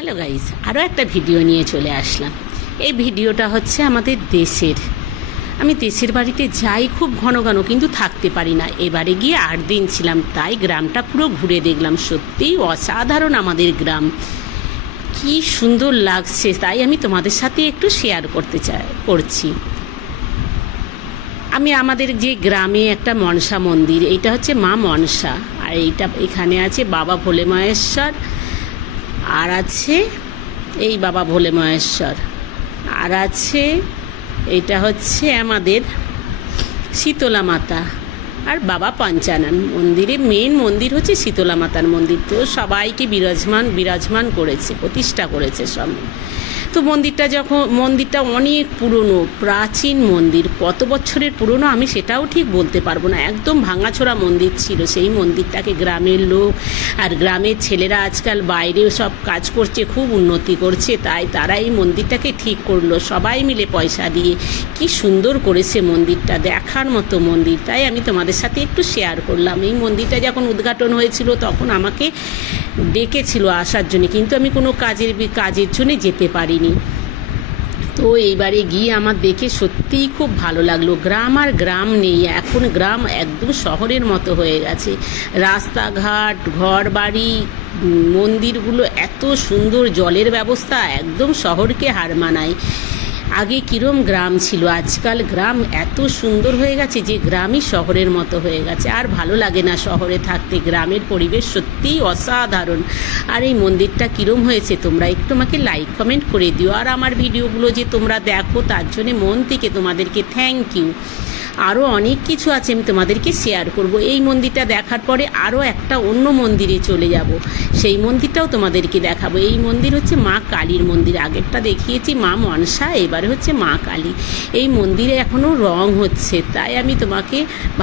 Hello guys, আরও একটা video নিয়ে চলে আসলাম। এই ভিডিওটা হচ্ছে আমাদের দেশের। আমি দেশের বাড়িতে যাই খুব ঘন ঘন, কিন্তু থাকতে পারি না। এবারে গিয়ে 8 দিন ছিলাম, তাই গ্রামটা পুরো ঘুরে দেখলাম। সত্যিই অসাধারণ আমাদের গ্রাম, কি সুন্দর লাগছে। তাই আমি তোমাদের সাথে একটু শেয়ার করছি। আমি আমাদের যে গ্রামে একটা মনসা মন্দির, এইটা হচ্ছে মা মনসা, আর এখানে আছে বাবা ভোলে মহেশ্বর, আর আছে এই বাবা ভোলে মহেশ্বর, আর আছে এটা হচ্ছে আমাদের শীতলা মাতা আর বাবা পঞ্চানন। মন্দিরে মেন মন্দির হচ্ছে শীতলা মাতার মন্দির। তো সবাইকে বিরাজমান করেছে, প্রতিষ্ঠা করেছে সব। তো মন্দিরটা অনেক পুরনো, প্রাচীন মন্দির। কত বছরের পুরনো আমি সেটাও ঠিক বলতে পারবো না। একদম ভাঙাচোরা মন্দির ছিল। সেই মন্দিরটাকে গ্রামের লোক আর গ্রামের ছেলেরা আজকাল বাইরেও সব কাজ করছে, খুব উন্নতি করছে, তাই তারা এই মন্দিরটাকে ঠিক করলো সবাই মিলে পয়সা দিয়ে। কি সুন্দর করেছে মন্দিরটা, দেখার মতো মন্দির। তাই আমি তোমাদের সাথে একটু শেয়ার করলাম। এই মন্দিরটা যখন উদ্ঘাটন হয়েছিল তখন আমাকে ডেকেছিল আসার জন্য, কিন্তু আমি কোনো কাজের জন্য যেতে পারিনি। তো এইবারে গিয়ে আমার দেখে সত্যিই খুব ভালো লাগলো। গ্রাম আর গ্রাম নেই, এখন গ্রাম একদম শহরের মতো হয়ে গেছে। রাস্তাঘাট, ঘর বাড়ি, মন্দিরগুলো এত সুন্দর, জলের ব্যবস্থা একদম শহরকে হার মানায়। আগে কিরম গ্রাম ছিল, আজকাল গ্রাম এত সুন্দর হয়ে গেছে যে গ্রামই শহরের মতো হয়ে গেছে। আর ভালো লাগে না শহরে থাকতে, গ্রামের পরিবেশ সত্যিই অসাধারণ। আর এই মন্দিরটা কিরম হয়েছে তোমরা একটু আমাকে লাইক কমেন্ট করে দিও। আর আমার ভিডিওগুলো যে তোমরা দেখো তার জন্যে মন থেকে তোমাদেরকে থ্যাংক ইউ। আরও অনেক কিছু আছে, আমি তোমাদেরকে শেয়ার করব। এই মন্দিরটা দেখার পরে আরও একটা অন্য মন্দিরে চলে যাব, সেই মন্দিরটাও তোমাদেরকে দেখাবো। এই মন্দির হচ্ছে মা কালীর মন্দির। আগেরটা দেখিয়েছি মা মনসা, এবারে হচ্ছে মা কালী। এই মন্দিরে এখনও রং হচ্ছে, তাই আমি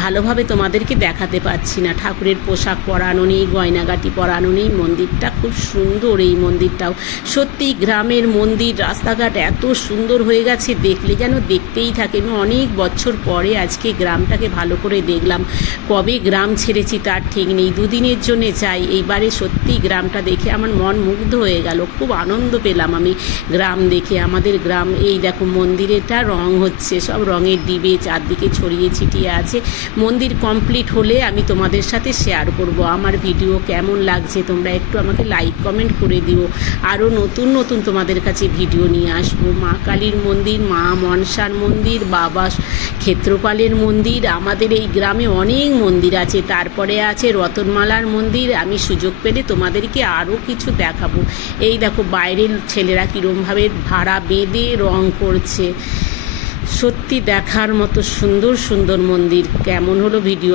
ভালোভাবে তোমাদেরকে দেখাতে পারছি না। ঠাকুরের পোশাক পরানো নেই, গয়নাগাটি পরানো নেই। মন্দিরটা খুব সুন্দর। এই মন্দিরটাও সত্যি গ্রামের মন্দির, রাস্তাঘাট এত সুন্দর হয়ে গেছে, দেখলে যেন দেখতেই থাকে। আমি অনেক বছর পরে আজকে গ্রামটাকে ভালো করে দেখলাম। কবে গ্রাম ছেড়েছি তার ঠিক নেই, 2 দিনের জন্যে যাই। এইবারে সত্যি গ্রামটা দেখে আমার মন মুগ্ধ হয়ে গেল, খুব আনন্দ পেলাম আমি গ্রাম দেখে। আমাদের গ্রাম, এই দেখো মন্দিরেটা রং হচ্ছে, সব রঙের ডিবে চারদিকে ছড়িয়ে ছিটিয়ে আছে। মন্দির কমপ্লিট হলে আমি তোমাদের সাথে শেয়ার করব আমার ভিডিও কেমন লাগছে। তোমরা একটু আমাকে লাইক কমেন্ট করে দিও। আরও নতুন নতুন তোমাদের কাছে ভিডিও নিয়ে আসবো। মা কালীর মন্দির, মা মনসার মন্দির, বাবা ক্ষেত্রপালের মন্দির, আমাদের এই গ্রামে অনেক মন্দির আছে। তারপরে আছে রতনমালার মন্দির। আমি সুযোগ পেলে তোমাদেরকে আরও কিছু দেখাবো। এই দেখো বাইরের ছেলেরা কীরমভাবে ভাড়া বেঁধে রং করছে। সত্যি দেখার মতো সুন্দর সুন্দর মন্দির। কেমন হলো ভিডিও?